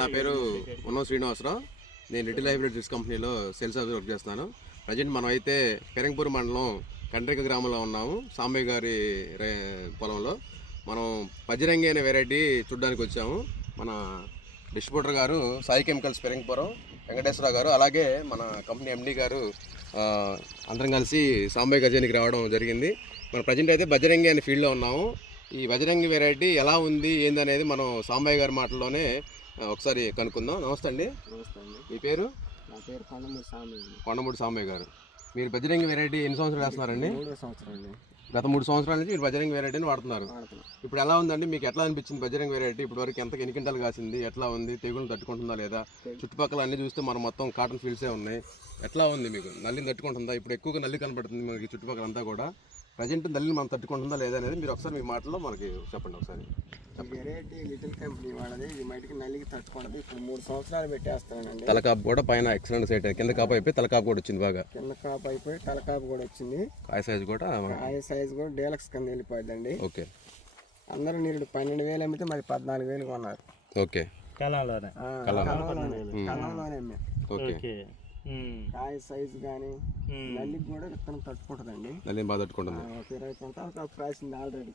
నా పేరు ఉన్నవ శ్రీనివాసరావు. నేను రిటైల్ హైబ్రిడ్ జ్యూస్ కంపెనీలో సేల్స్ ఆఫీసర్ వర్క్ చేస్తున్నాను. ప్రజెంట్ మనం అయితే పెరంగపూర్ మండలం కండ్రిక గ్రామంలో ఉన్నాము. సాంబయ్య గారి పొలంలో మనం పజిరంగి అనే వెరైటీ చూడడానికి వచ్చాము. మన డిస్ట్రిబ్యూటర్ గారు సాయి కెమికల్స్ పెరంగపురం వెంకటేశ్వరరావు గారు, అలాగే మన కంపెనీ ఎండి గారు అందరం కలిసి సాంబయ్య గజానికి రావడం జరిగింది. మనం ప్రజెంట్ అయితే బజరంగి అనే ఫీల్డ్లో ఉన్నాము. ఈ బజరంగి వెరైటీ ఎలా ఉంది ఏందనేది మనం సాంబయ్య గారి మాటల్లోనే ఒకసారి కనుక్కుందాం. నమస్తే అండి. నమస్తే అండి. మీ పేరు? నా పేరు కొండమూడి సాంబయ్య గారు. మీరు బజరంగి వెరైటీ ఎన్ని సంవత్సరాలు వేస్తున్నారండి? 3వ సంవత్సరం అండి. గత 3 సంవత్సరాల నుంచి మీరు బజరంగి వెరైటీని వాడుతున్నారు. ఇప్పుడు ఎలా ఉందండి, మీకు ఎట్లా అనిపించింది బజరంగి వెరైటీ? ఇప్పుడు వరకు ఎన్ని క్వింటాలు కాసింది, ఎట్లా ఉంది, తెగులు తట్టుకుంటుందా లేదా? చుట్టుపక్కల అన్ని చూస్తే మనం మొత్తం కాటన్ ఫీల్డ్సే ఉన్నాయి. ఎట్లా ఉంది మీకు? నల్లిని తట్టుకుంటుందా? ఇప్పుడు ఎక్కువగా నల్లి కనపడుతుంది మనకి చుట్టుపక్కల అంతా కూడా. ప్రజెంట్ నల్లిని మనం తట్టుకుంటుందా లేదా అనేది మీరు ఒకసారి మీ మాటలో మనకి చెప్పండి. ఒకసారి వెరైటీ లిటిల్ కంపెనీ వాళ్ళది. ఇది బయటికి నల్లికి తట్టుకోవడం. ఇప్పుడు 3 సంవత్సరాలు పెట్టేస్తానండి. తలకాపు కూడా పైన ఎక్సలెంట్ సైట్, కింద కాపు అయిపోయి తలకాపు కూడా వచ్చింది. బాగా కింద కాపు అయిపోయి తలకాపు కూడా వచ్చింది. కాయ సైజ్ కూడా డీలక్స్ కింద వెళ్ళిపోయిందండి. ఓకే. అందరూ నీరు 12,000 అమ్మితే మరి 14,000 కొన్నారు. ఓకే. కలంలోనే ఓకే. కాయ సైజు కానీ నల్లికి కూడా విత్తనం తట్టుకుంటుందండి. నల్లిని బాగా తట్టుకుంటుంది. 20 క్వింటాలు రాసింది ఆల్రెడీ.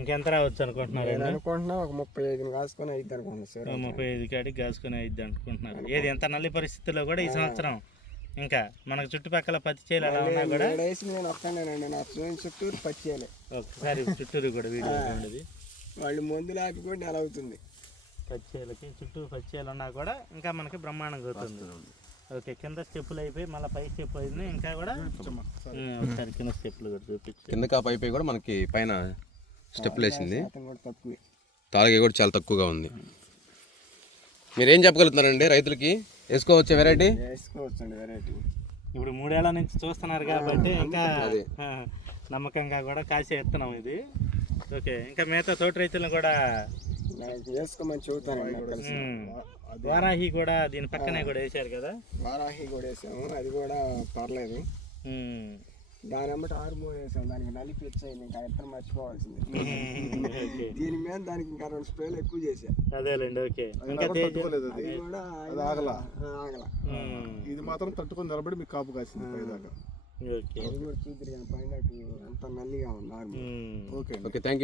ఇంకెంత రావచ్చు అనుకుంటున్నారు? అనుకుంటున్నా ఒక 35 కాసుకొని అయిద్ది అనుకుంటున్నా. 35 కాడికి కాసుకొని అయిద్ది అనుకుంటున్నారు. ఏది ఎంత నల్లి పరిస్థితుల్లో కూడా ఈ సంవత్సరం ఇంకా మనకు చుట్టుపక్కల పత్తి చేయాలి అలా ఉన్నా కూడా వేసి నేను వస్తానండి. నా చుట్టూరు పత్తి చేయాలి. ఒకసారి చుట్టూరు కూడా వీడియో ఉండేది. వాళ్ళు మందులు ఆపి కూడా నెల అవుతుంది. పచ్చేలకి చుట్టూ పచ్చేలు ఉన్నా కూడా ఇంకా మనకి బ్రహ్మాండంగా అవుతుంది. ఓకే. కింద స్టెప్పులు అయిపోయి మళ్ళీ పై స్టెప్ అయింది. ఇంకా కూడా ఒకసారి కింద స్టెప్పులు కూడా చూపించి కింద కాపు అయిపోయి కూడా మనకి పైన స్టెప్లు వేసింది. తాలగే కూడా చాలా తక్కువగా ఉంది. మీరేం చెప్పగలుగుతున్నారండి రైతులకి? వేసుకోవచ్చే వెరైటీ? వేసుకోవచ్చండి వెరైటీ. ఇప్పుడు 3 ఏళ్ల నుంచి చూస్తున్నారు కాబట్టి ఇంకా నమ్మకంగా కూడా కాసే విత్తనం ఇది. ఓకే. ఇంకా మిగతా తోటి రైతులను కూడా వేసుకోమని చెబుతాను. వారాహి కూడా దీని పక్కనే కూడా వేసారు కదా. వారాహి కూడా వేసాము. అది కూడా పర్లేదు. దాని అమ్మటి 6 వేసాము. దానికి నలిపి వచ్చాయి. ఇంకా ఎత్తనం మర్చిపోవాల్సింది. దీని మీద దానికి ఇంకా 2 స్ప్రేలు ఎక్కువ చేశారు. అదేలేండి. ఓకే. ఇంకా ఆగల ఇది మాత్రం తట్టుకొని నిలబడి మీకు కాపు కాసింది పైదాకా. ఓకే. అది కూడా చూద్దరు పైన అంత నల్లిగా ఉంది. ఓకే. ఓకే. Thank you.